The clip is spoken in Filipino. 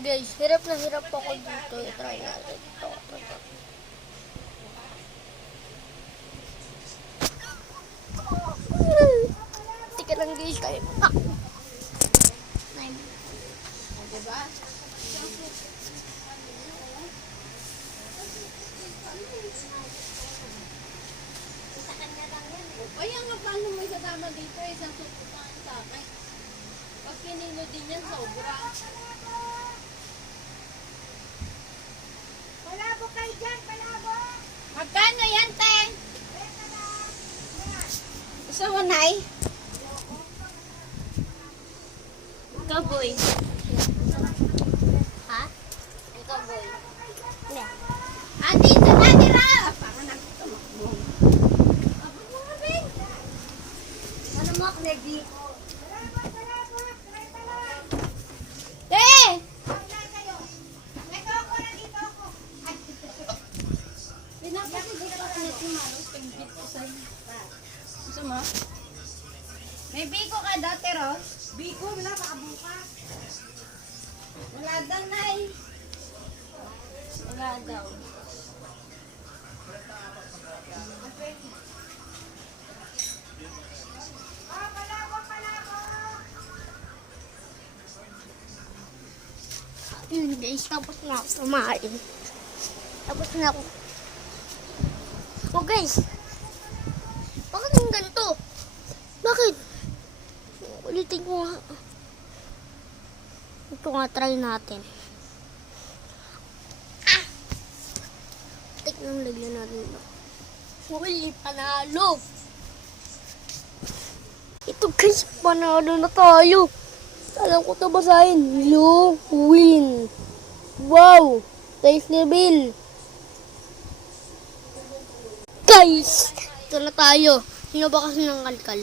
Guys, hirap na hirap ako dito. I-try natin ito. Tika lang guys, kaya mo. Diba? Kaya nga paano mo isasama dito, isang supukan sa akin. Pag kinilo din yan, sobra. Palabo kayo dyan, palabo! Magkano yan, Teng? Gusto mo, Nay? Kaboy. Ha? Ikaw boy. Hindi. Dito na, tira! Parang nagtumakbo. Abang mga Ben. Ano mo ako, Levi? Eh! Pinapasig ko ulit yung malos. Pag-bit ko sa'yo. Gusto mo? May biko ka dati, Ros? Biko, wala ka bukas. Wala daw, Nay. Wala daw. Yun guys, tapos na ako kumain. Tapos na ako. Oh guys, bakit yung ganito? Bakit? Ulitin ko nga. Ito nga, try natin. Tignan lagyan natin ito. Huli, panalo! Ito guys, panalo na tayo. Alam ko ito basahin. You win. Wow! Nice level. Guys, ito na tayo. Sino ba kasi ng kalkal?